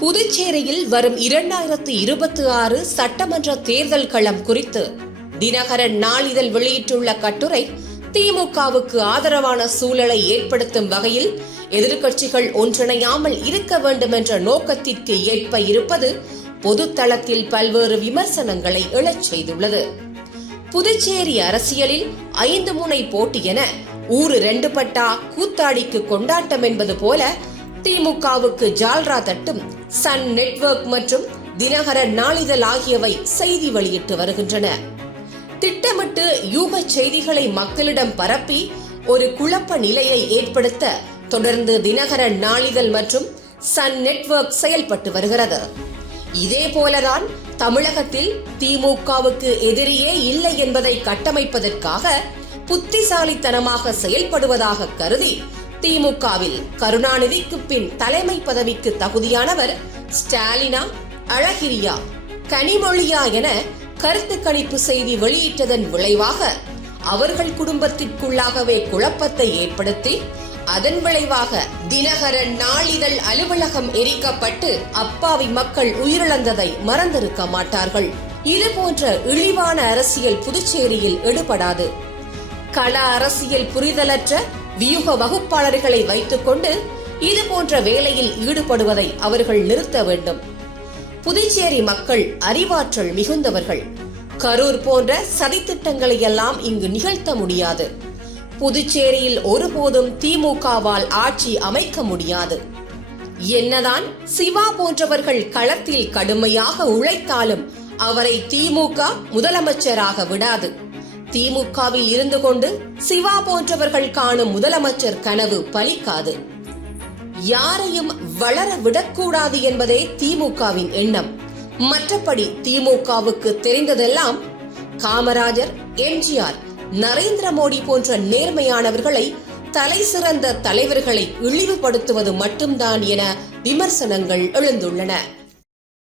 புதுச்சேரியில் வரும் இரண்டாயிரத்து இருபத்தி ஆறு சட்டமன்ற தேர்தல் களம் குறித்து தினகரன் நாளிதழ் வெளியிட்டுள்ள கட்டுரை திமுகவுக்கு ஆதரவான சூழலை ஏற்படுத்தும் வகையில் எதிர்க்கட்சிகள் ஒன்றிணையாமல் இருக்க வேண்டும் என்ற நோக்கத்திற்கு ஏற்ப இருப்பது பொதுத்தளத்தில் பல்வேறு விமர்சனங்களை எழச் செய்துள்ளது. புதுச்சேரி அரசியலில் ஐந்து முனை போட்டி என ஊரு ரெண்டு பட்டா கூத்தாடிக்கு கொண்டாட்டம் என்பது போல திமுகவுக்கு ஜால்ரா தட்டும் சன் நெட்வொர்க் மற்றும் தினகரன் நாளிதழ் ஆகியவை செய்தி வெளியிட்டு வருகின்றன. திட்டமிட்டு யூக செய்திகளை மக்களிடம் பரப்பி ஒரு குழப்ப நிலையை ஏற்படுத்த தொடர்ந்து தினகரன் நாளிதழ் மற்றும் சன் நெட்வொர்க் செயல்பட்டு வருகிறது. இதே போலதான் தமிழகத்தில் திமுகவுக்கு எதிரியே இல்லை என்பதை கட்டமைப்பதற்காக புத்திசாலித்தனமாக செயல்படுவதாக கருதி திமுகவில் கருணாநிதிக்கு பின் தலைமை பதவிக்கு தகுதியானவர் ஸ்டாலினா அழகிரியா கனிமொழியா என கருத்து கணிப்பு செய்தி வெளியிட்டதன் விளைவாக அவர்கள் குடும்பத்திற்குள்ளாகவே குழப்பத்தை ஏற்படுத்தி அதன் விளைவாக தினகரன் நாளிதழ் அலுவலகம் எரிக்கப்பட்டு அப்பாவி மக்கள் உயிரிழந்ததை மறந்திருக்க மாட்டார்கள். இது போன்ற இழிவான அரசியல் புதுச்சேரியில் எடுபடாது. கள அரசியல் புரிதலற்ற வியூக வகுப்பாளர்களை வைத்துக்கொண்டு இது போன்ற வேலையில் ஈடுபடுவதை அவர்கள் நிறுத்த வேண்டும். புதுச்சேரி மக்கள் அறிவாற்றல் மிகுந்தவர்கள். கரூர் போன்ற சதித்திட்டங்களை எல்லாம் இங்கு நிகழ்த்த முடியாது. புதுச்சேரியில் ஒருபோதும் திமுகவால் ஆட்சி அமைக்க முடியாது. என்னதான் சிவா போன்றவர்கள் களத்தில் கடுமையாக உழைத்தாலும் அவரை திமுக முதலமைச்சராக விடாது. திமுகவில் இருந்து கொண்டு சிவா போன்றவர்கள் காணும் முதலமைச்சர் கனவு பலிக்காது. யாரையும் வளர விடக்கூடாது என்பதே திமுகவின் எண்ணம். மற்றபடி திமுகவுக்கு தெரிந்ததெல்லாம் காமராஜர் எம்ஜிஆர் நரேந்திர மோடி போன்ற நேர்மையானவர்களை தலை சிறந்த தலைவர்களை இழிவுபடுத்துவது மட்டும்தான் என விமர்சனங்கள் எழுந்துள்ளன.